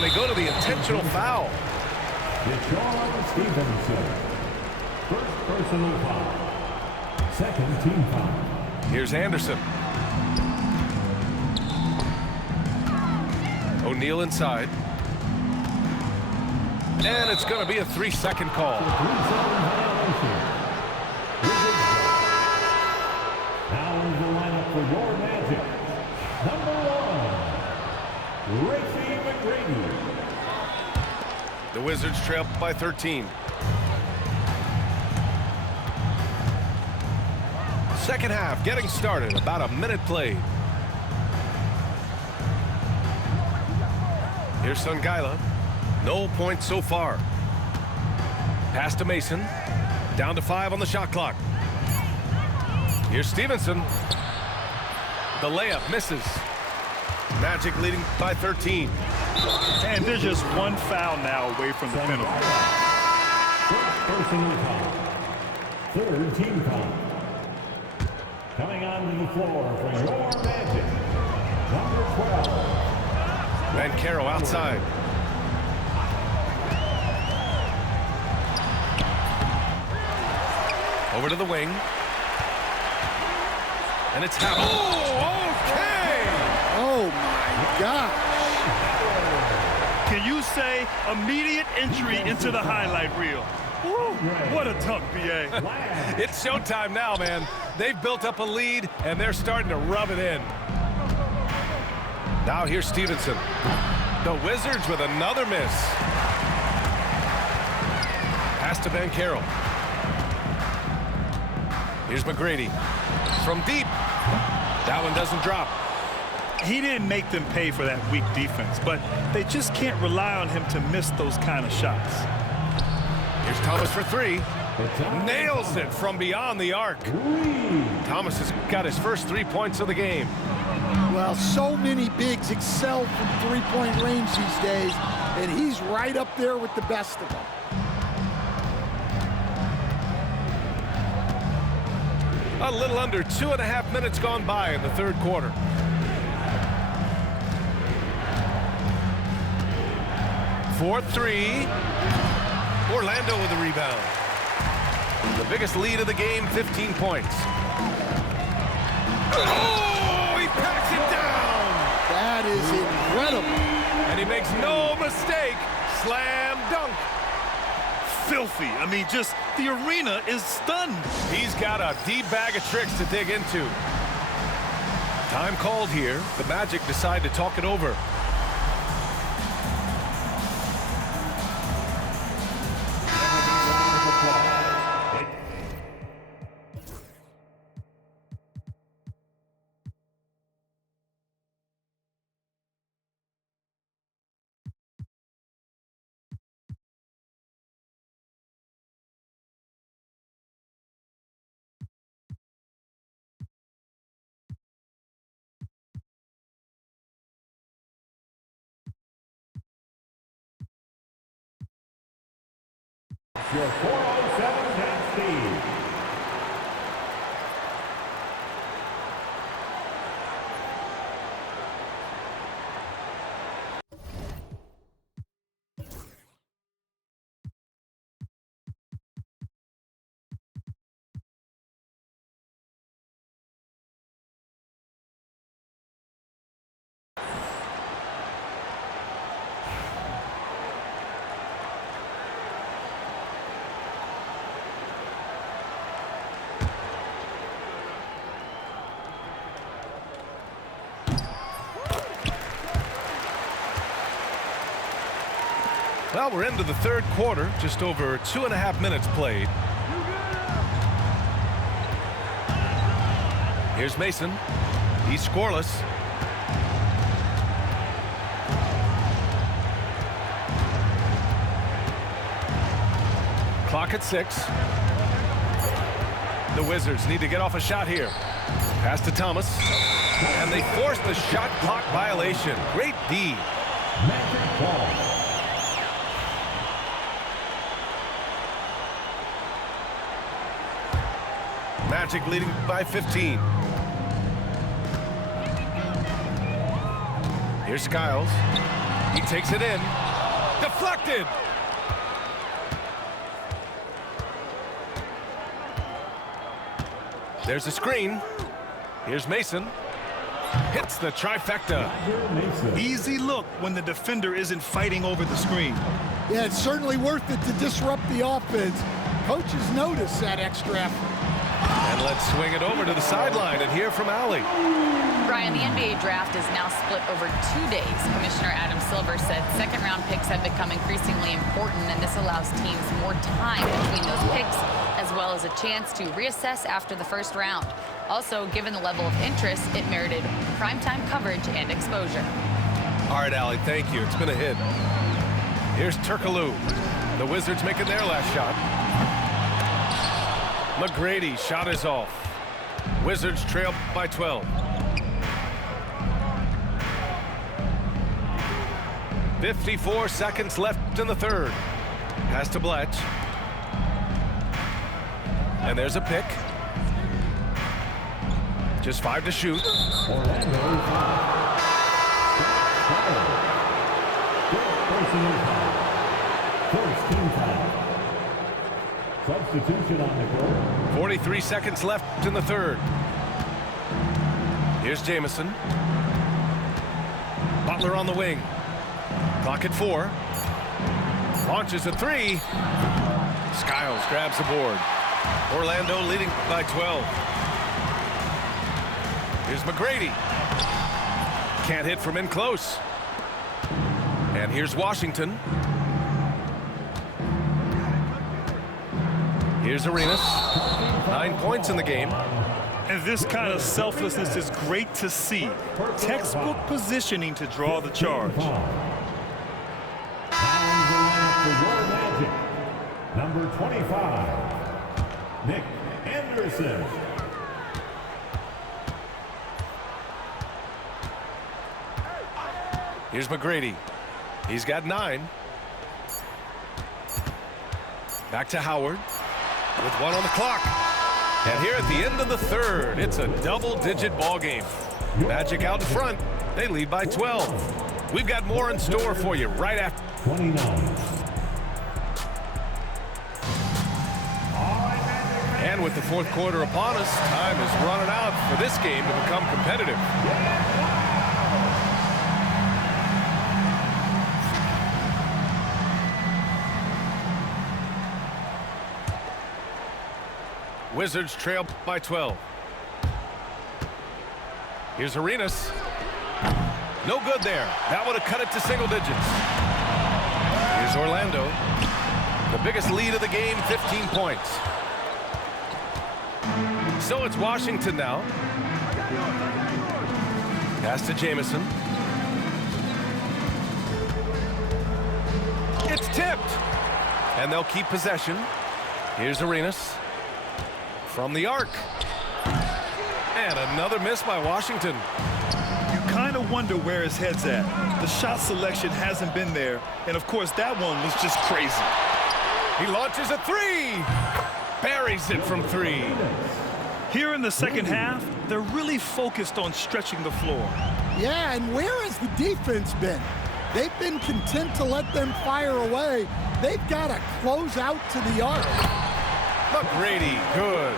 And they go to the intentional foul. DeShawn Stevenson. First personal foul. Second team foul. Here's Anderson. O'Neal inside. And it's going to be a 3-second call. Now in the lineup for your Magic. Number 1, Tracy McGrady. The Wizards trail by 13. Second half getting started. About a minute played. Here's Songaila. No points so far. Pass to Mason. Down to 5 on the shot clock. Here's Stevenson. The layup misses. Magic leading by 13. And there's just one foul now away from the penalty. First personal foul. Third team foul. Coming onto the floor for your Magic. Number 12. Banchero outside. Over to the wing. And it's Howard. Oh, okay! Oh, my gosh. Can you say immediate entry into the highlight reel? Woo, what a dunk, B.A. It's showtime now, man. They've built up a lead, and they're starting to rub it in. Now here's Stevenson. The Wizards with another miss. Pass to Banchero. Here's McGrady. From deep. That one doesn't drop. He didn't make them pay for that weak defense, but they just can't rely on him to miss those kind of shots. Here's Thomas for 3. Nails it from beyond the arc. Thomas has got his first 3 points of the game. Well, so many bigs excel from three-point range these days, and he's right up there with the best of them. A little under 2.5 minutes gone by in the third quarter. For 3. Orlando with the rebound. The biggest lead of the game, 15 points. Oh, he packs it down. That is incredible. And he makes no mistake. Slam dunk. Filthy. I mean, just the arena is stunned. He's got a deep bag of tricks to dig into. Time called here. The Magic decide to talk it over. Your 407 Cat Steve. Well, we're into the third quarter, just over 2.5 minutes played. Here's Mason. He's scoreless. Clock at 6. The Wizards need to get off a shot here. Pass to Thomas. And they force the shot clock violation. Great D. Magic ball. Magic leading by 15. Here's Skiles. He takes it in. Deflected. There's a screen. Here's Mason. Hits the trifecta. Easy look when the defender isn't fighting over the screen. Yeah, it's certainly worth it to disrupt the offense. Coaches notice that extra effort. And let's swing it over to the sideline and hear from Allie. Brian, the NBA draft is now split over 2 days. Commissioner Adam Silver said second-round picks have become increasingly important, and this allows teams more time between those picks, as well as a chance to reassess after the first round. Also, given the level of interest, it merited primetime coverage and exposure. All right, Allie, thank you. It's been a hit. Here's Turkoglu. The Wizards making their last shot. McGrady shot is off. Wizards trail by 12. 54 seconds left in the third. Pass to Bletch. And there's a pick. Just 5 to shoot. First team foul. Substitution on the court. 43 seconds left in the third. Here's Jamison. Butler on the wing. Clock at 4. Launches a 3. Skiles grabs the board. Orlando leading by 12. Here's McGrady. Can't hit from in close. And here's Washington. Here's Arenas. 9 points in the game. And this kind of selflessness is great to see. Textbook positioning to draw the charge. Number 25, Nick Anderson. Here's McGrady. He's got 9. Back to Howard with 1 on the clock. And here at the end of the third, it's a double-digit ball game. Magic out in front. They lead by 12. We've got more in store for you right after. 29. And with the fourth quarter upon us, time is running out for this game to become competitive. Wizards trail by 12. Here's Arenas. No good there. That would have cut it to single digits. Here's Orlando. The biggest lead of the game, 15 points. So it's Washington now. Pass to Jamison. It's tipped. And they'll keep possession. Here's Arenas. From the arc. And another miss by Washington. You kind of wonder where his head's at. The shot selection hasn't been there. And, of course, that one was just crazy. He launches a 3. Buries it from 3. Here in the second half, they're really focused on stretching the floor. Yeah, and where has the defense been? They've been content to let them fire away. They've got to close out to the arc. McGrady, good.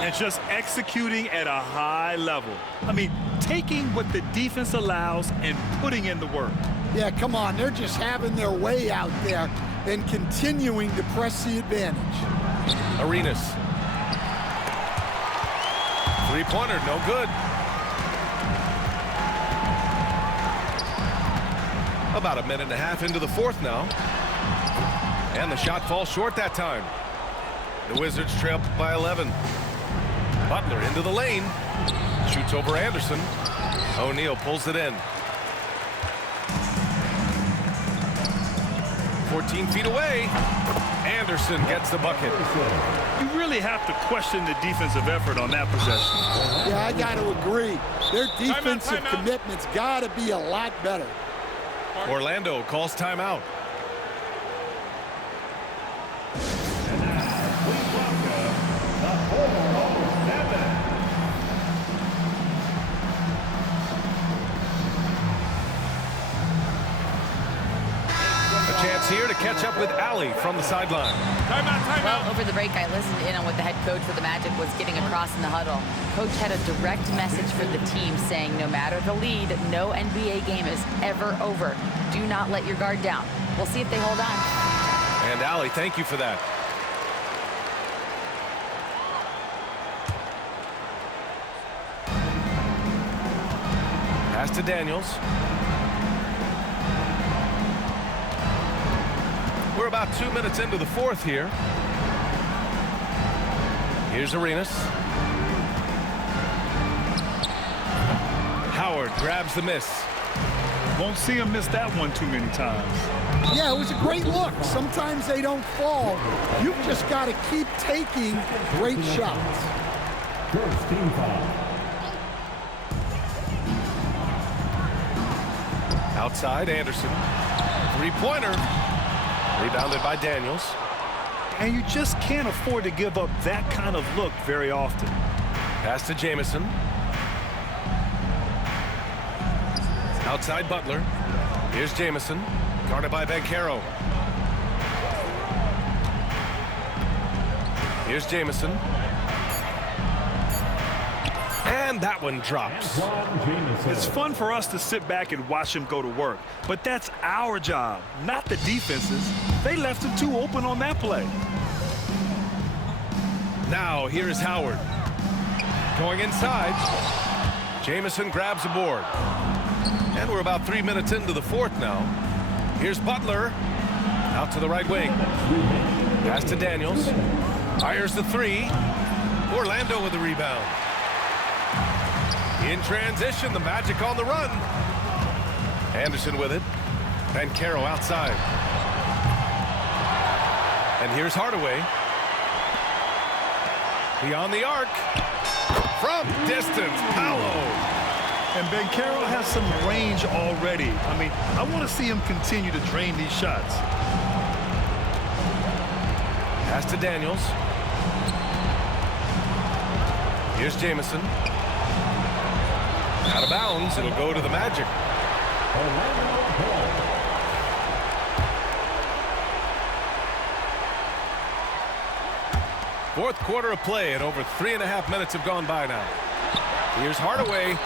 And just executing at a high level. I mean, taking what the defense allows and putting in the work. Yeah, come on. They're just having their way out there and continuing to press the advantage. Arenas. Three-pointer, no good. About a minute and a half into the fourth now. And the shot falls short that time. The Wizards trail by 11. Butler into the lane. Shoots over Anderson. O'Neal pulls it in. 14 feet away. Anderson gets the bucket. You really have to question the defensive effort on that possession. Yeah, I got to agree. Their defensive commitment's got to be a lot better. Orlando calls timeout. Chance here to catch up with Allie from the sideline. Well, over the break, I listened in on what the head coach for the Magic was getting across in the huddle. Coach had a direct message for the team saying no matter the lead, no NBA game is ever over. Do not let your guard down. We'll see if they hold on. And Allie, thank you for that. Pass to Daniels. We're about 2 minutes into the fourth here. Here's Arenas. Howard grabs the miss. Won't see him miss that one too many times. Yeah, it was a great look. Sometimes they don't fall. You've just got to keep taking great shots. First team foul. Outside, Anderson. Three-pointer. Rebounded by Daniels. And you just can't afford to give up that kind of look very often. Pass to Jamison. Outside Butler. Here's Jamison. Guarded by Banchero. Here's Jamison. And that one drops. It's fun for us to sit back and watch him go to work. But that's our job, not the defense's. They left him too open on that play. Now here is Howard. Going inside. Jamison grabs a board. And we're about 3 minutes into the fourth now. Here's Butler. Out to the right wing. Pass to Daniels. Fires the three. Orlando with the rebound. In transition, the Magic on the run. Anderson with it. Banchero outside. And here's Hardaway. Beyond the arc. From distance, Paolo. And Banchero has some range already. I mean, I want to see him continue to drain these shots. Pass to Daniels. Here's Jamison. Out of bounds, it'll go to the Magic. Fourth quarter of play, and over 3.5 minutes have gone by now. Here's Hardaway.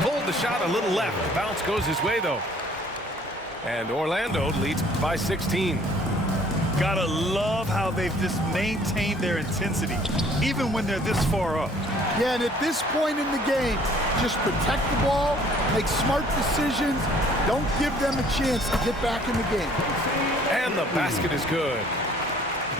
Pulled the shot a little left. The bounce goes his way, though. And Orlando leads by 16. Gotta love how they've just maintained their intensity, even when they're this far up. Yeah, and at this point in the game, just protect the ball, make smart decisions, don't give them a chance to get back in the game. And the basket is good.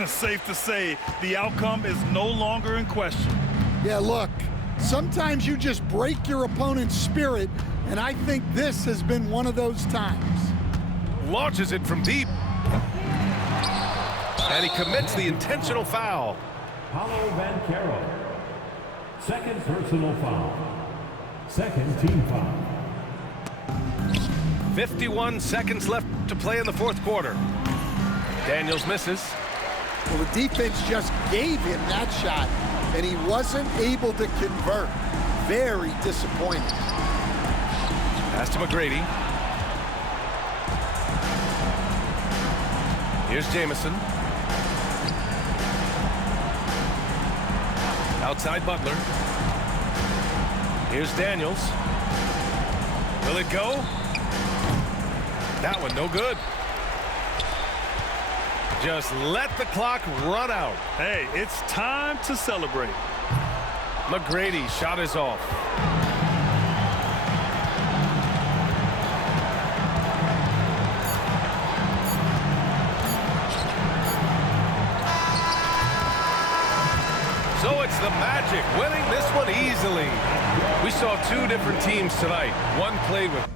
Safe to say, the outcome is no longer in question. Yeah, look, sometimes you just break your opponent's spirit, and I think this has been one of those times. Launches it from deep. And he commits the intentional foul. Paolo Banchero. Second personal foul. Second team foul. 51 seconds left to play in the fourth quarter. Daniels misses. Well, the defense just gave him that shot, and he wasn't able to convert. Very disappointing. Pass to McGrady. Here's Jamison. Outside Butler. Here's Daniels. Will it go? That one no good. Just let the clock run out. Hey, it's time to celebrate. McGrady shot is off. So it's the Magic winning this one easily. We saw two different teams tonight. One played with